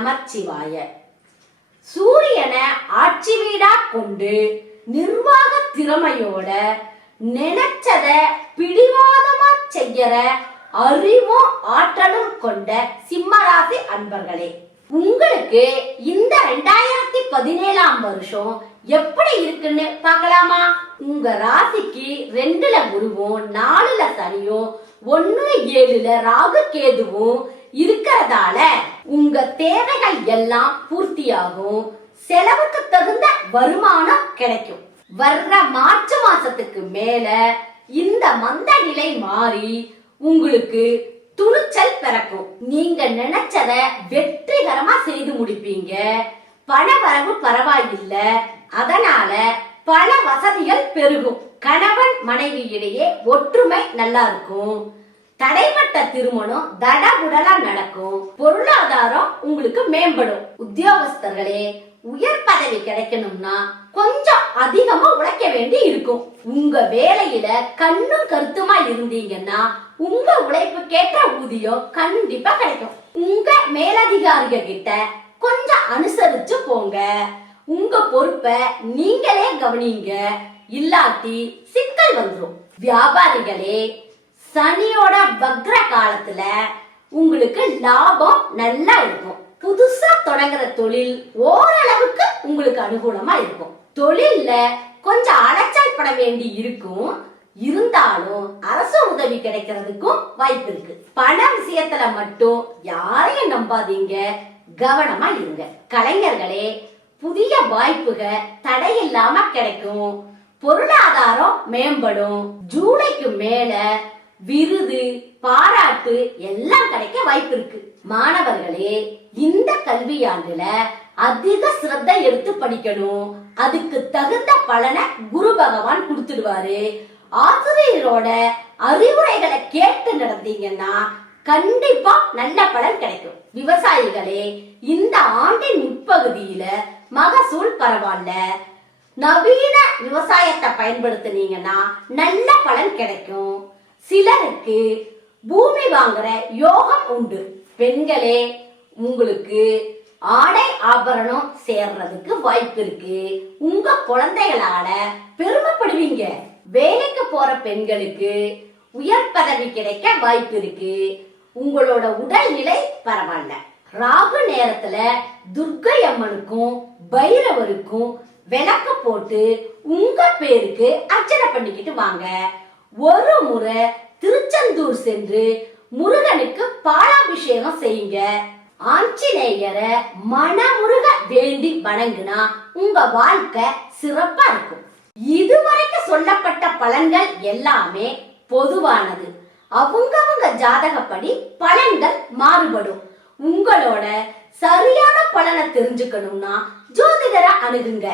நமச்சிவாய. சூரியனை ஆட்சி வீடா கொண்டு நிர்வாக திறமையோட நினைச்சத பிடிவாதமா செய்யற அறிவும் ஆற்றலும் கொண்ட சிம்மராசி அன்பர்களே உங்களுக்கு இந்த ரெண்டாயிரத்தி பதினேழாம் வருஷம் எப்படி இருக்குன்னு பார்க்கலாமா? உங்க ராசிக்கு ரெண்டுல குருவும் நாலுல சனியும் ஒன்னு ஏழுல ராகு கேதுவும் இருக்கிறதால உங்க தேவைகள் எல்லாம் பூர்த்தியாகும். செலவுக்கு தகுந்த வருமானம் கிடைக்கும். வர்ற மார்ச் மாசத்துக்கு மேல இந்த மந்த நிலை மாறி உங்களுக்கு துணிச்சல் பிறக்கும். நீங்க நினைச்சத வெற்றிகரமா செய்து முடிப்பீங்க. பண வரவு பரவாயில்ல. அதனால பல வசதிகள் பெருகும். கணவன் மனைவி இடையே ஒற்றுமை நல்லா இருக்கும். தடைப்பட்ட திருமணம் தடபுடலா நடக்கும். பொருளாதாரம் உங்களுக்கு மேம்படும். உத்தியோகஸ்தர்களே உயர் பதவி கிடைக்கணும்னா கொஞ்சம் அதிகமா உழைக்க வேண்டி இருக்கும். உங்க வேலையில கண்ணும் கருத்துமா இருந்தீங்கன்னா உங்க உழைப்புக்கேற்ற ஊதியம் கண்டிப்பா கிடைக்கும். உங்க மேலதிகாரிக கிட்ட கொஞ்சம் அனுசரிச்சு போங்க. உங்க பொறுப்பை நீங்களே கவனிங்க. இல்லாட்டி சிக்கல் வந்துடும் வியாபாரிகளே சனியோட வக்ர காலத்துல உங்களுக்கு லாபம் நல்லா இருக்கும். புதுசா தொடங்குற தொழில் ஓரளவுக்கு உங்களுக்கு அனுகூலமா இருக்கும். தொழில்ல கொஞ்சம் அலைச்சல் பட வேண்டி இருக்கும். இருந்தாலும் அரசு உதவி கிடைக்கிறதுக்கும் வாய்ப்பு இருக்கு. பண விஷயத்துல மட்டும் யாரையும் நம்பாதீங்க. கவனமா இருங்க. கலைஞர்களே புதிய வாய்ப்புகள் தடையில்லாம கிடைக்கும். பொருளாதாரம் மேம்படும். ஜூலைக்கு மேல விருது பாராட்டு எல்லாம் கிடைக்க வாய்ப்பு இருக்கு. மாணவர்களே இந்த கல்வியாண்டுல அதிக சிரத்தை எடுத்து படிக்கணும். அதுக்கு தகுந்த பலனை குரு பகவான் கொடுத்துடுவாரு. ஆசிரியரோட அறிவுரைகளை கேட்டு நடந்தீங்கன்னா கண்டிப்பா நல்ல பலன் கிடைக்கும். விவசாயிகளே இந்த ஆண்டின் முற்பகுதியில மகசூல் பரவாயில்ல நவீன விவசாயத்தை பயன்படுத்துனீங்கன்னா நல்ல பலன் கிடைக்கும். சிலருக்கு பூமி வாங்குற யோகம் உண்டு. பெண்களே உங்களுக்கு ஆடை ஆபரணம் சேர்றதுக்கு வாய்ப்பு இருக்கு. உங்க குழந்தைகளால பெருமைப்படுவீங்க. வேலைக்கு போற பெண்களுக்கு உயர் பதவி கிடைக்க வாய்ப்பு இருக்கு. உங்களோட உடல்நிலை பரவாயில்ல. ராகு நேரத்துல துர்க்கை அம்மனுக்கும் பைரவருக்கும் விளக்கு போட்டு உங்க பேருக்கு அர்ச்சனை பண்ணிக்கிட்டு வாங்க. ஒரு முறை திருச்செந்தூர் சென்று முருகனுக்கு பாலாபிஷேகம் செய்யுங்க. ஆஞ்சநேயரை மனமுருக வேண்டி வணங்கினா உங்க வாழ்க்கை சிறப்பா இருக்கும். இதுவரைக்கும் சொல்லப்பட்ட பலன்கள் எல்லாமே பொதுவானது. அவங்கவங்க ஜாதகப்படி பலன்கள் மாறுபடும். உங்களோட சரியான பலனை தெரிஞ்சுக்கணும்னா ஜோதிடரை அணுகுங்க.